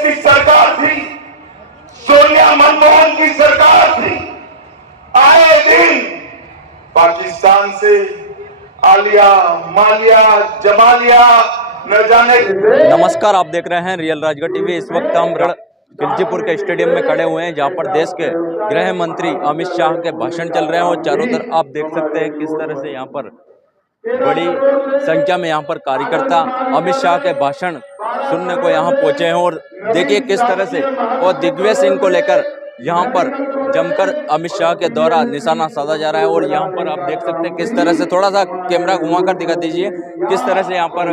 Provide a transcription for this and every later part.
कांग्रेस की सरकार थी, सोनिया मनमोहन की सरकार थी, आए दिन पाकिस्तान से आलिया, मालिया, जमालिया न जाने। नमस्कार, आप देख रहे हैं रियल राजगढ़ टीवी। इस वक्त हम खिलचीपुर के स्टेडियम में खड़े हुए हैं, जहां पर देश के गृह मंत्री अमित शाह के भाषण चल रहे हैं और चारों तरफ आप देख सकते हैं किस तरह से यहां पर बड़ी संख्या में यहां पर कार्यकर्ता अमित शाह के भाषण सुनने को यहां पहुंचे हैं। और देखिए किस तरह से और दिग्विजय सिंह को लेकर यहां पर जमकर अमित शाह के द्वारा निशाना साधा जा रहा है। और यहां पर आप देख सकते हैं किस तरह से, थोड़ा सा कैमरा घुमाकर दिखा दीजिए, किस तरह से यहां पर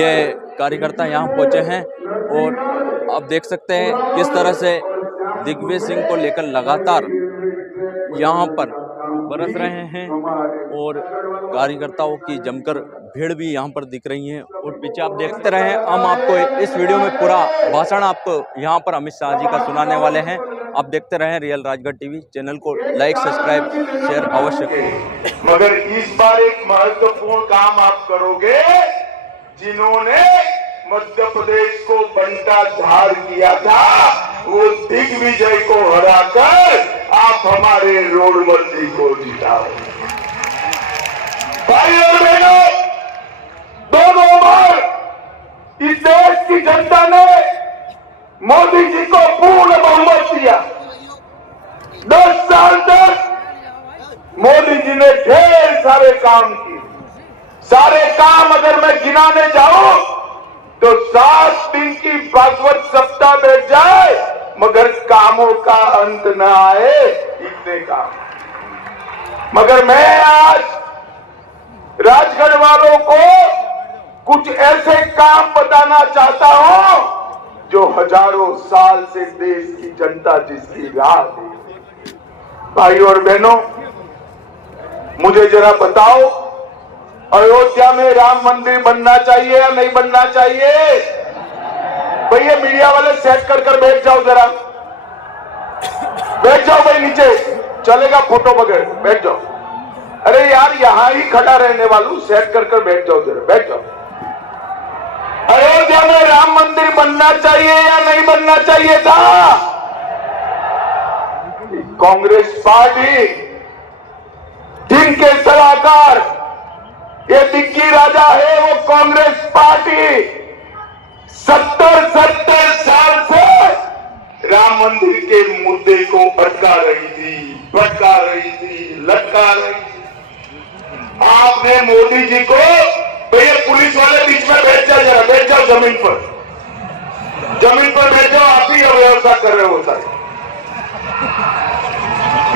ये कार्यकर्ता यहां पहुंचे हैं। और आप देख सकते हैं किस तरह से दिग्विजय सिंह को लेकर लगातार यहां पर बरस रहे हैं और कार्यकर्ताओं की जमकर भीड़ भी यहां पर दिख रही है। और पीछे आप देखते रहे, हम आपको इस वीडियो में पूरा भाषण आपको यहां पर अमित शाह जी का सुनाने वाले हैं। आप देखते रहे रियल राजगढ़ टीवी। चैनल को लाइक, सब्सक्राइब, शेयर अवश्य करें। मगर इस बार एक महत्वपूर्ण काम आप करोगे, जिन्होंने मध्य प्रदेश को बंटा धार किया था, वो दिग्विजय को हराकर आप हमारे रोड मंत्री को जिताओ। भाई और बहनों, दोनों बार इस देश की जनता ने मोदी जी को पूर्ण बहुमत दिया। 10 साल तक मोदी जी ने ढेर सारे काम किए। सारे काम अगर मैं गिनाने जाऊं तो 7 दिन की भागवत सप्ताह बैठ जाए, मगर कामों का अंत न आए, इतने काम। मगर मैं आज राजगढ़ वालों को कुछ ऐसे काम बताना चाहता हूं जो हजारों साल से देश की जनता जिसकी राह थी। भाई और बहनों, मुझे जरा बताओ, अयोध्या में राम मंदिर बनना चाहिए या नहीं बनना चाहिए? भैया मीडिया वाले सेट कर बैठ जाओ, जरा बैठ जाओ भाई, नीचे चलेगा फोटो बगैर, बैठ जाओ। अरे यार, यहां ही खड़ा रहने वालों, सेट कर बैठ जाओ, जरा बैठ जाओ। अयोध्या में राम मंदिर बनना चाहिए या नहीं बनना चाहिए था? कांग्रेस पार्टी, जिनके सलाहकार ये दिग्गी राजा है, वो कांग्रेस पार्टी 70 साल से राम मंदिर के मुद्दे को अटका रही थी, भटका रही थी, लटका रही थी। आपने मोदी जी को, भैया पुलिस वाले बीच में बैठ जाओ, जरा बैठ जाओ, जमीन पर बैठ जाओ, आप ही व्यवस्था कर रहे हो सारे।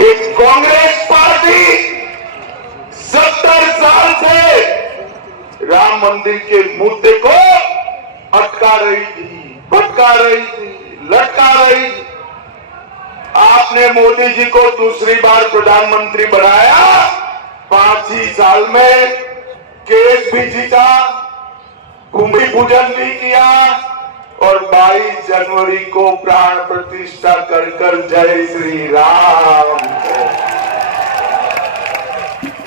एक कांग्रेस पार्टी 70 साल से राम मंदिर के मुद्दे को अटका रही थी, भटका रही थी, लटका रही थी। आपने मोदी जी को दूसरी बार प्रधानमंत्री बनाया, 5 ही साल में केस भी जीता, भूमि पूजन भी किया और 22 जनवरी को प्राण प्रतिष्ठा कर जय श्री राम।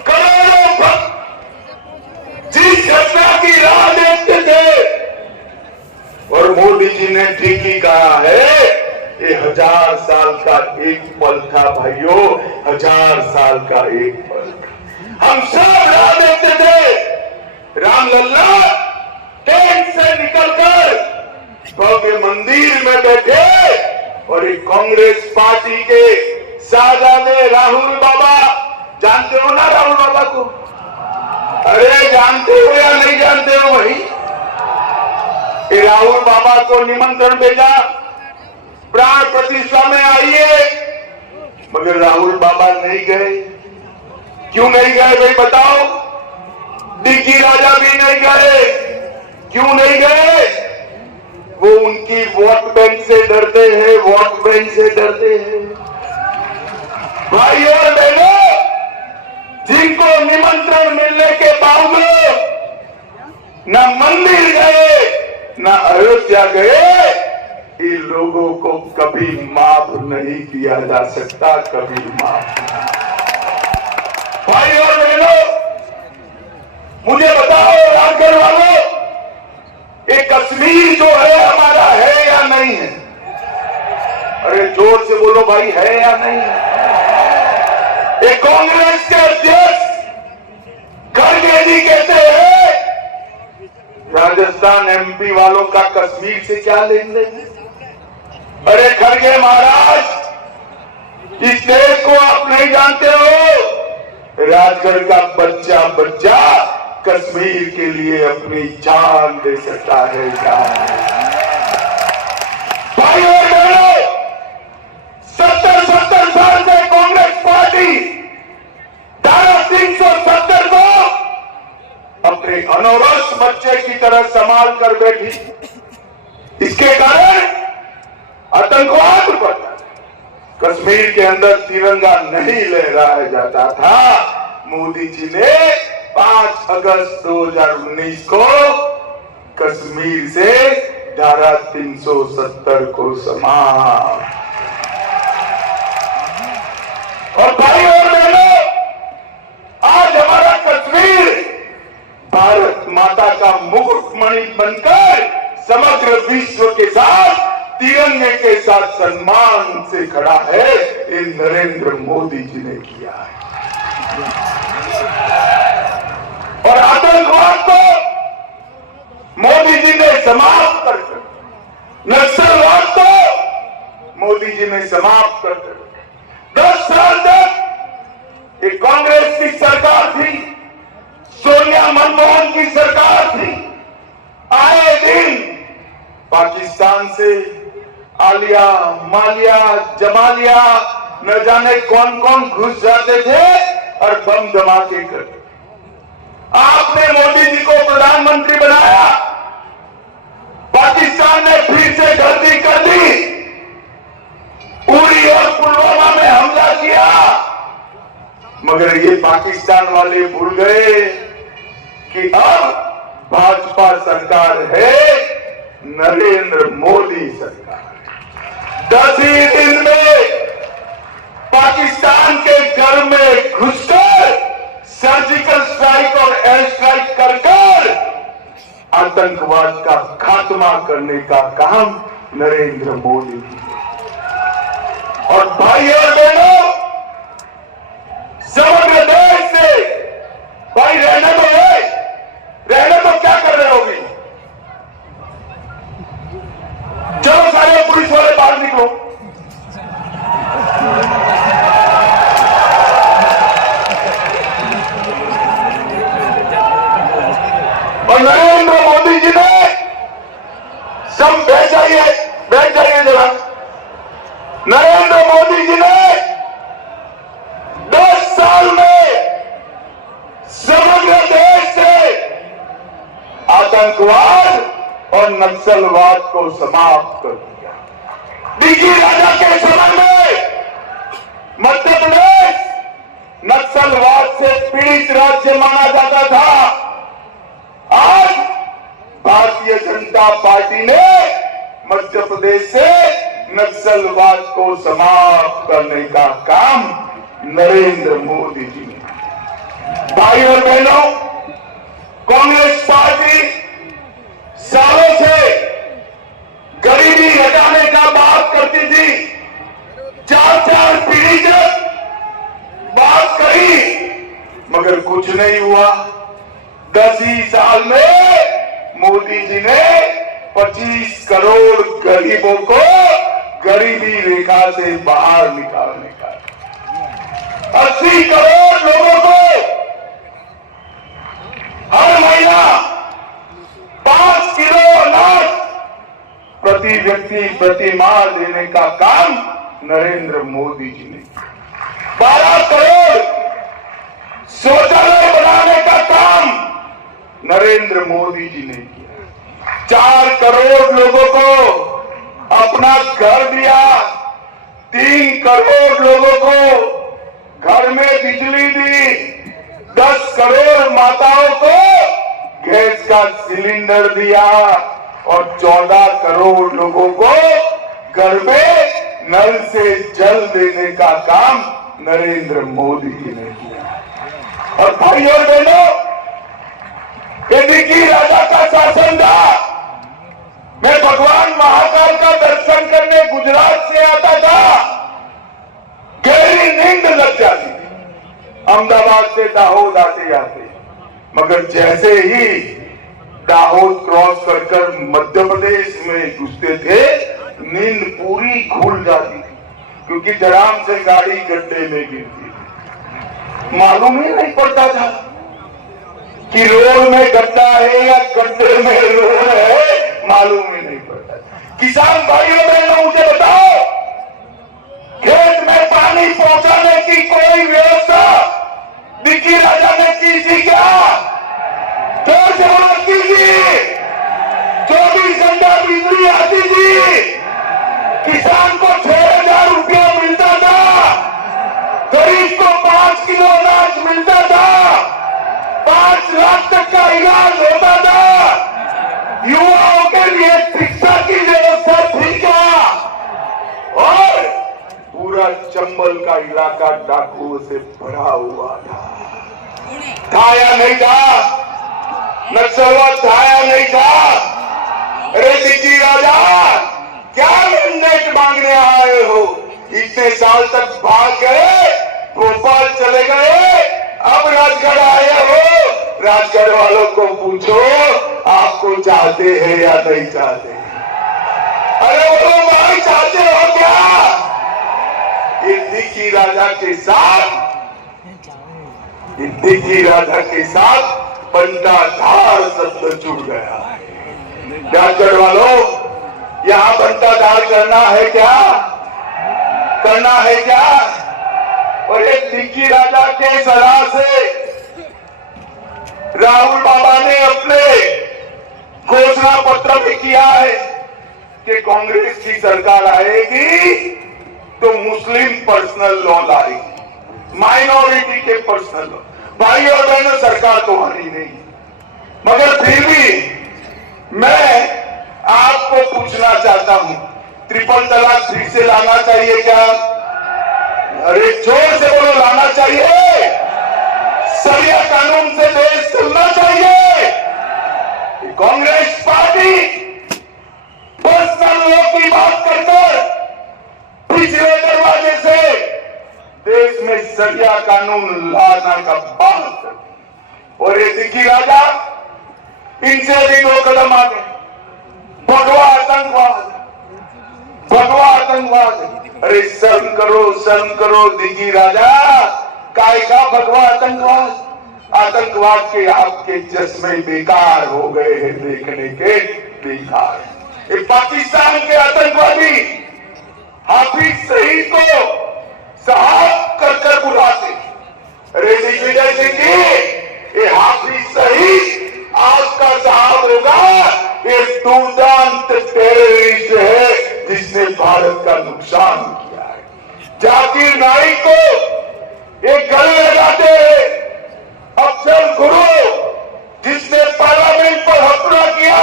करोड़ों भक्त जिस घटना की राह देखते थे, और मोदी जी ने ठीक ही कहा है, ये 1000 साल का एक पल था भाइयों, 1000 साल का एक पल। हम सब राह देखते थे, रामलल्ला टेंट से निकलकर भव्य मंदिर में बैठे और एक कांग्रेस पार्टी के सादाने राहुल बाबा, जानते हो ना राहुल बाबा को? अरे जानते हो या नहीं जानते हो भाई? राहुल बाबा को निमंत्रण भेजा, प्राण प्रतिष्ठा में आइए, मगर राहुल बाबा नहीं गए। क्यों नहीं गए भाई बताओ? दिग्गी राजा भी नहीं गए। क्यों नहीं गए? वो उनकी वोट बैंक से डरते हैं, वोट बैंक से डरते हैं। भाई और बहनों, जिनको निमंत्रण मिलने के बावजूद न मंदिर गए, न अयोध्या गए, इन लोगों को कभी माफ नहीं किया जा सकता, कभी माफ। भाई और बहनों, मुझे बताओ राजगढ़ वालों, ये कश्मीर जो है हमारा है या नहीं है? अरे जोर से बोलो भाई, है या नहीं? ये कांग्रेस के अध्यक्ष खड़गे जी कहते हैं राजस्थान एमपी वालों का कश्मीर से क्या लेन देन? अरे खड़गे महाराज, इस देश को आप नहीं जानते हो। राजगढ़ का बच्चा बच्चा कश्मीर के लिए अपनी जान दे सकता है। भाई और बहनों, 70 साल से कांग्रेस पार्टी धारा 370 को अपने अनौरस बच्चे की तरह संभाल कर बैठी। इसके कारण आतंकवाद पर कश्मीर के अंदर तिरंगा नहीं लहराया जाता था। मोदी जी ने 5 अगस्त 2019 को कश्मीर से धारा 370 को समाप्त। और भाई और बहनों, आज हमारा कश्मीर भारत माता का मुकुटमणि बनकर समग्र विश्व के साथ तिरंगे के साथ सम्मान से खड़ा है। ये नरेंद्र मोदी जी ने किया है। और आतंकवाद को मोदी जी ने समाप्त कर, नक्सलवाद को मोदी जी ने समाप्त कर 10 साल तक एक कांग्रेस की सरकार थी, सोनिया मनमोहन की सरकार थी। आए दिन पाकिस्तान से आलिया, मालिया, जमालिया, न जाने कौन कौन घुस जाते थे और बम धमाके करते। आपने मोदी जी को प्रधानमंत्री बनाया, पाकिस्तान ने फिर से गलती कर दी, उरी और पुलवामा में हमला किया। मगर ये पाकिस्तान वाले भूल गए कि अब भाजपा सरकार है, नरेंद्र मोदी सरकार। 10 ही दिन में पाकिस्तान के घर में घुसकर सर्जिकल स्ट्राइक और एयर स्ट्राइक कर आतंकवाद का खात्मा करने का काम नरेंद्र मोदी की। और भाई और बहनों, समग्र देश से भाई रहने तो क्या कर रहे होगी? चलो सारे पुलिस वाले बाहर निकलो। और नरेंद्र मोदी जी ने सब बैठ जाइए जरा। नरेंद्र मोदी जी ने 10 साल में समग्र देश से आतंकवाद और नक्सलवाद को समाप्त कर दिया। डीजी राजा के समय में मध्य प्रदेश नक्सलवाद से पीड़ित राज्य माना जाता था। आज भारतीय जनता पार्टी ने मध्य प्रदेश से नक्सलवाद को समाप्त करने का काम नरेंद्र मोदी जी ने। भाई और बहनों, कांग्रेस पार्टी सालों से गरीबी हटाने का बात करती थी। 4 पीढ़ी तक बात करी, मगर कुछ नहीं हुआ। 10 ही साल में मोदी जी ने 25 करोड़ गरीबों को गरीबी रेखा से बाहर निकालने का, 80 करोड़ लोगों को हर महीना 5 किलो अनाज प्रति व्यक्ति प्रति माह देने का काम नरेंद्र मोदी जी ने। 12 करोड़ शौचालय बनाने का काम नरेंद्र मोदी जी ने किया। 4 करोड़ लोगों को अपना घर दिया। 3 करोड़ लोगों को घर में बिजली दी। 10 करोड़ माताओं को गैस का सिलेंडर दिया और 14 करोड़ लोगों को घर में नल से जल देने का काम नरेंद्र मोदी जी ने किया। और भाई और बहनों, की राजा का शासन था। मैं भगवान महाकाल का दर्शन करने गुजरात से आता था, गहरी नींद लग जाती थी अहमदाबाद से दाहोद आते आते, मगर जैसे ही दाहोद क्रॉस कर मध्य प्रदेश में घुसते थे, नींद पूरी खुल जाती थी, क्योंकि जराम से गाड़ी गड्ढे में गिरती थी। मालूम ही नहीं पड़ता था कि रोड में गड्ढा है या गड्ढे में रोड है, मालूम ही नहीं पड़ता। किसान भाइयों बहनों, मुझे बताओ, खेत में पानी पहुंचाने की कोई व्यवस्था डिग्गी राजा ने की थी क्या? जोर से बोलो, की थी? 24 घंटा बिजली आती थी, किसान को 6,000 रुपया मिलता था, गरीब को 5 किलो अनाज मिलता था, 5 लाख तक का इलाज होता था, युवाओं के लिए शिक्षा की व्यवस्था थी क्या? और पूरा चंबल का इलाका डाकुओं से भरा हुआ था या नहीं था? नक्सलवाद था या नहीं था? अरे डिग्गी राजा, क्या मैंडेट मांगने आए हो? इतने साल तक भाग गए, भोपाल चले गए, अब राजगढ़ आए हो। राजगढ़ वालों को पूछो, आपको चाहते हैं या नहीं चाहते? अरे बोलो भाई, चाहते हो क्या? ये डिग्गी राजा के साथ बंटाधार शब्द जुड़ गया है। राजगढ़ वालों, यहाँ बंटाधार करना है क्या? करना है क्या? और एक डिग्गी राजा के सलाह से राहुल बाबा ने अपने घोषणा पत्र में किया है कि कांग्रेस की सरकार आएगी तो मुस्लिम पर्सनल लॉ लाएगी, माइनॉरिटी के पर्सनल लॉ। भाई और बहनों, सरकार तो हमारी नहीं, मगर फिर भी मैं आपको पूछना चाहता हूं, ट्रिपल तलाक फिर से लाना चाहिए क्या? अरे जोर से बोलो, लाना चाहिए? शरिया कानून से देश चलना चाहिए? कांग्रेस पार्टी पर्सनल लॉ की बात करकर पिछले दरवाजे से देश में शरिया कानून लाना का बात करती, और ये डिग्गी राजा इनसे भी 2 कदम आगे। भगवा आतंकवाद, अरे शर्म करो डिग्गी राजा, काय का भगवा आतंकवाद? आतंकवाद के आपके चश्मे बेकार हो गए हैं देखने के, बेकार। ये पाकिस्तान के आतंकवादी हाफिज सईद को साहब कर बुलाते। अरे दिग्विजय सिंह जी, ये हाफिज सईद आपका साहब होगा, ये दुर्दांत टेररिस्ट है जिसने भारत का नुकसान किया है। जाकिर नाइक को एक गले लगाते हैं, अफजल गुरु जिसने पार्लियामेंट पर हमला किया,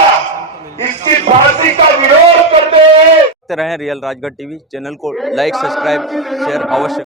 इसकी फांसी का विरोध करते हैं। रहे रियल राजगढ़ टीवी चैनल को लाइक, सब्सक्राइब, शेयर अवश्य